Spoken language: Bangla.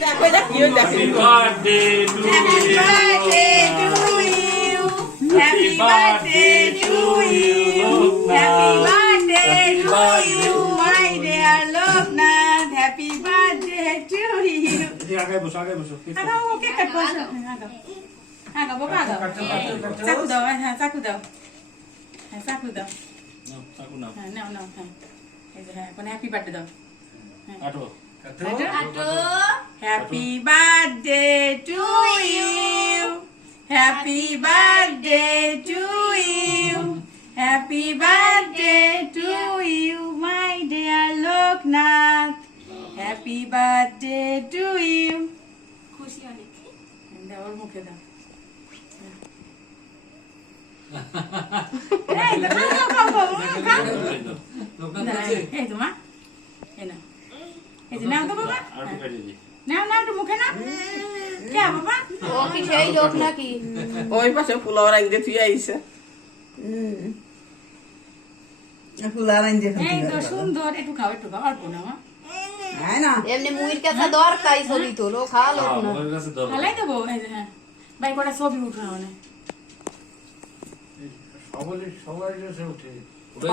Happy birthday to you. Happy birthday to you. Happy birthday to you, my dear Loknath. Happy birthday to you. আগে বসো ওকে কাট বসো। আগো বাবা আগো। চাকু দাও, হ্যাঁ চাকু দাও। হ্যাঁ চাকু দাও। হ্যাঁ নাও নাও হ্যাঁ। এই যে হ্যাঁ, কোনো হ্যাপি বার্থডে দাও। আটো Happy birthday to you. Happy birthday to you. Happy birthday to you, my dear Loknath. Happy birthday to you. খুশি অনেক। দাও মুখে দাও। এই তো খাও। এই তো মা। এই না। এই যে নাও তো বাবা। আটো কেটে দি নাও নাও তো মুখে নাও। কে বাবা? ও কি সেই লোক নাকি? ওই পাশে পোলাও রাখতে তুই আইছে পোলাও রাখতে এই তো সুন্দর, একটু খাও অল্প না মা। না এমনি মুইর কাছে দরকার ছবি তোলো খাওয়া লোক না। ওর কাছে দাও হালাই দেবো এই যে হ্যাঁ। ভাই কটা ছবি উঠাও না। সবাই কাছে উঠে